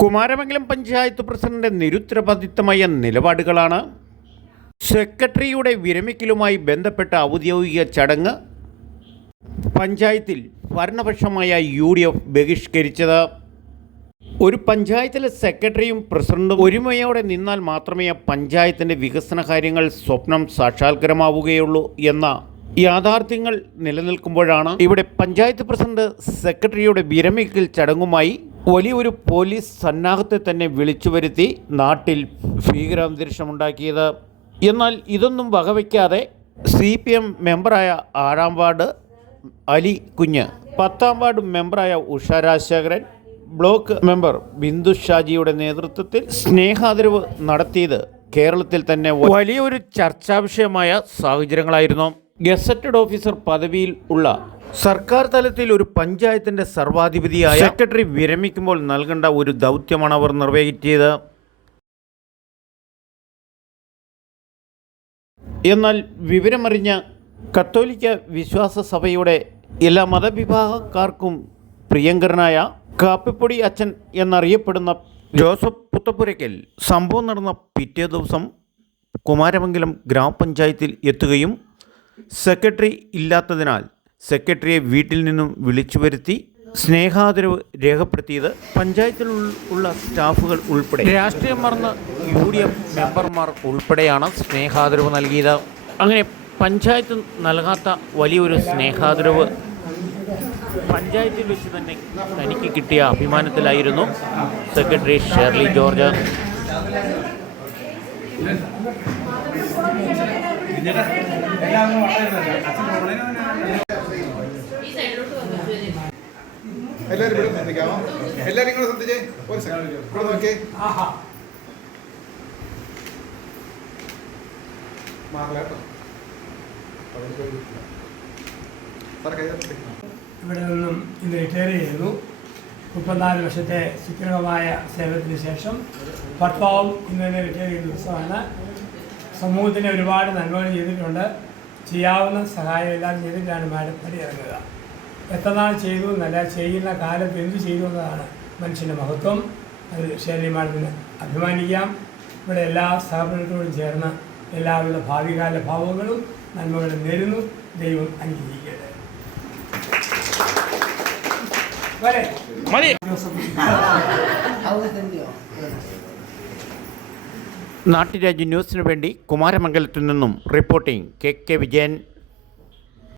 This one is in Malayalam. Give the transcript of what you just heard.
കുമാരമംഗലം പഞ്ചായത്ത് പ്രസിഡന്റ് നിരുത്തരവാദിത്തമായ നിലപാടുകളാണ് സെക്രട്ടറിയുടെ വിരമിക്കലുമായി ബന്ധപ്പെട്ട ഔദ്യോഗിക ചടങ്ങ് പഞ്ചായത്തിൽ ഭരണപക്ഷമായ UDF ബഹിഷ്കരിച്ചത്. ഒരു പഞ്ചായത്തിലെ സെക്രട്ടറിയും പ്രസിഡന്റും ഒരുമയോടെ നിന്നാൽ മാത്രമേ പഞ്ചായത്തിൻ്റെ വികസന കാര്യങ്ങൾ സ്വപ്നം സാക്ഷാത്കാരമാവുകയുള്ളൂ എന്ന യാഥാർത്ഥ്യങ്ങൾ നിലനിൽക്കുമ്പോഴാണ് ഇവിടെ പഞ്ചായത്ത് പ്രസിഡന്റ് സെക്രട്ടറിയുടെ വിരമിക്കൽ ചടങ്ങുമായി വലിയൊരു പോലീസ് സന്നാഹത്തെ തന്നെ വിളിച്ചു വരുത്തി നാട്ടിൽ ഭീകരാന്തരീക്ഷമുണ്ടാക്കിയത്. എന്നാൽ ഇതൊന്നും വകവയ്ക്കാതെ CPM മെമ്പറായ 6-ാം വാർഡ് അലി കുഞ്ഞ്, 10-ാം വാർഡ് മെമ്പറായ ഉഷ രാജശേഖരൻ, ബ്ലോക്ക് മെമ്പർ ബിന്ദു ഷാജിയുടെ നേതൃത്വത്തിൽ സ്നേഹാദരവ് നടത്തിയത് കേരളത്തിൽ തന്നെ വലിയൊരു ചർച്ചാ വിഷയമായ സാഹചര്യങ്ങളായിരുന്നു. ഗസറ്റഡ് ഓഫീസർ പദവിയിൽ ഉള്ള സർക്കാർ തലത്തിൽ ഒരു പഞ്ചായത്തിൻ്റെ സർവാധിപതിയായ സെക്രട്ടറി വിരമിക്കുമ്പോൾ നൽകേണ്ട ഒരു ദൗത്യമാണ് അവർ നിറവേറ്റിയത്. എന്നാൽ വിവരമറിഞ്ഞ കത്തോലിക്ക വിശ്വാസ സഭയുടെ എല്ലാ മതവിഭാഗക്കാർക്കും പ്രിയങ്കരനായ കാപ്പിപ്പൊടി അച്ഛൻ എന്നറിയപ്പെടുന്ന ജോസഫ് പുത്തപ്പുരയ്ക്കൽ സംഭവം നടന്ന പിറ്റേ ദിവസം കുമാരമംഗലം ഗ്രാമപഞ്ചായത്തിൽ എത്തുകയും സെക്രട്ടറി ഇല്ലാത്തതിനാൽ സെക്രട്ടറിയെ വീട്ടിൽ നിന്നും വിളിച്ചു വരുത്തി സ്നേഹാദരവ് രേഖപ്പെടുത്തിയത് പഞ്ചായത്തിലുള്ള സ്റ്റാഫുകൾ ഉൾപ്പെടെ രാഷ്ട്രീയം മറന്ന UDF മെമ്പർമാർ ഉൾപ്പെടെയാണ് സ്നേഹാദരവ് നൽകിയത്. അങ്ങനെ പഞ്ചായത്ത് നൽകാത്ത വലിയൊരു സ്നേഹാദരവ് പഞ്ചായത്തിൽ വെച്ച് തന്നെ തനിക്ക് കിട്ടിയ അഭിമാനത്തിലായിരുന്നു സെക്രട്ടറി ഷേർലി ജോർജ്. എല്ലാവരും കൂടെ ശ്രദ്ധിച്ചേ, ഒരു സെക്കൻഡ് ഇവിടെ നോക്കിയേ. ഇവിടെ നിന്നും ഇന്ന് റിട്ടയർ ചെയ്തു. 34 വർഷത്തെ സുദീർഘമായ സേവനത്തിന് ശേഷം ഭർത്താവും ഇന്ന് തന്നെ റിട്ടയർ ചെയ്യുന്ന ദിവസമാണ്. സമൂഹത്തിന് ഒരുപാട് നന്മകൾ ചെയ്തിട്ടുണ്ട്. ചെയ്യാവുന്ന സഹായം എല്ലാം ചെയ്തിട്ടാണ് മാഡം പടിയിറങ്ങുക. എത്ര നാൾ ചെയ്തു എന്നല്ല, ചെയ്യുന്ന കാലത്ത് എന്തു ചെയ്തു എന്നതാണ് മനുഷ്യൻ്റെ മഹത്വം. അത് ഷേർലി മാഡത്തിന് അഭിമാനിക്കാം. ഇവിടെ എല്ലാ സഹപ്രവർത്തകരോടും ചേർന്ന് എല്ലാവിധ ഭാവികാല ഭാവങ്ങളും നന്മകളും നേരുന്നു. ദൈവം അനുഗ്രഹിക്കട്ടെ. നാട്ടുരാജ്യ ന്യൂസിനു വേണ്ടി കുമാരമംഗലത്തു നിന്നും റിപ്പോർട്ടിംഗ് KK വിജയൻ.